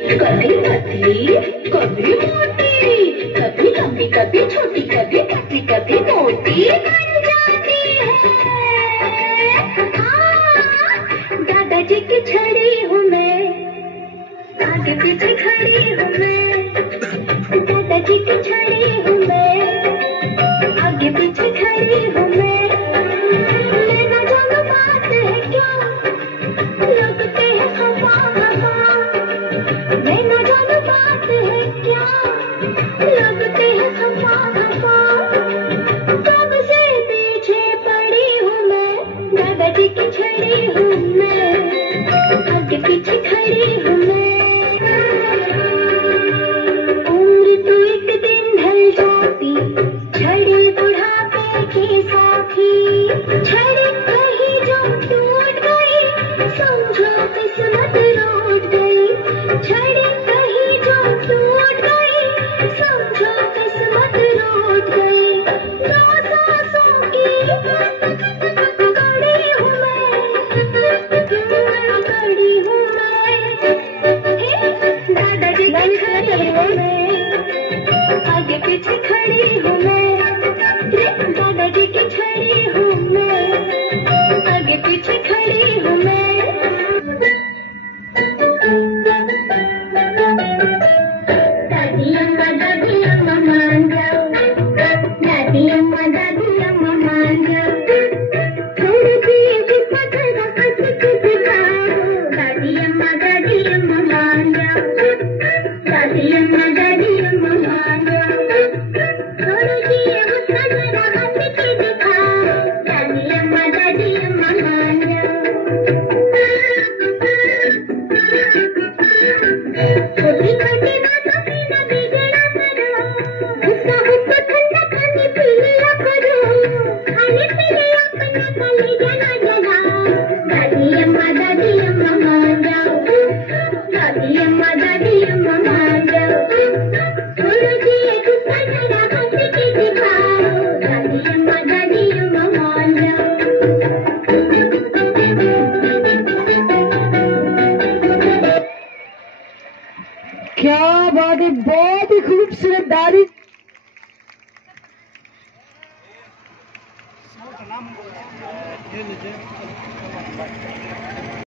कभी पतली कभी मोटी, कभी लंबी कभी छोटी, कभी पतली कभी मोटी बन जाती है। दादाजी की छड़ी हूँ मैं, आगे पीछे खड़ी हूँ मैं। दादाजी की छड़ी हूँ मैं, आगे पीछे खड़ी हूँ मैं। लेना जाना बात है क्या, लगते हैं खफा खफा। लेना जाना बात है क्या, लगते हैं खफा खफा। कब से पीछे पड़ी हूँ मैं, दादाजी की छड़ी हूँ मैं, आगे पीछे खड़ी हूँ मैं। उम्र तो एक दिन ढल जाती, छड़ी बुढ़ापे की साथी। छड़ी कहीं जो टूट गई, समझो किस्मत लौट गई। छड़ी कहीं जो टूट गई, समझो किस्मत लौट गई। दो सांसों की कड़ी हूँ मैं, कड़ी हूँ मैं। दादाजी की छड़ी हूँ मैं, आगे पीछे खड़ी हूँ मैं। दादाजी की छड़ी हूँ मैं, आगे पीछे खड़ी हूँ मैं। दादी अम्मा मान जाओ, दादी अम्मा मान जाओ। थोड़ी सी किस्मत जरा हंस के दिखाओ। दादी अम्मा मान जाओ, दादी अम्मा मान जाओ। थोड़ी सी गुस्सा जरा हंस के दिखाओ। दादी अम्मा मान जाओ। छोटी छोटी बातों पे न बिगड़ा करो, गुस्सा हो तो ठंडा पानी पी लिया करो। खाने पीने अपना कलेजा न जलाओ। दादी अम्मा मान जाओ, दादी अम्मा मान जाओ। थोड़ा सी गुस्सा जरा हंस के दिखाओ। दादी अम्मा मान जाओ। क्या बात है, बहुत ही खूबसूरत दादी।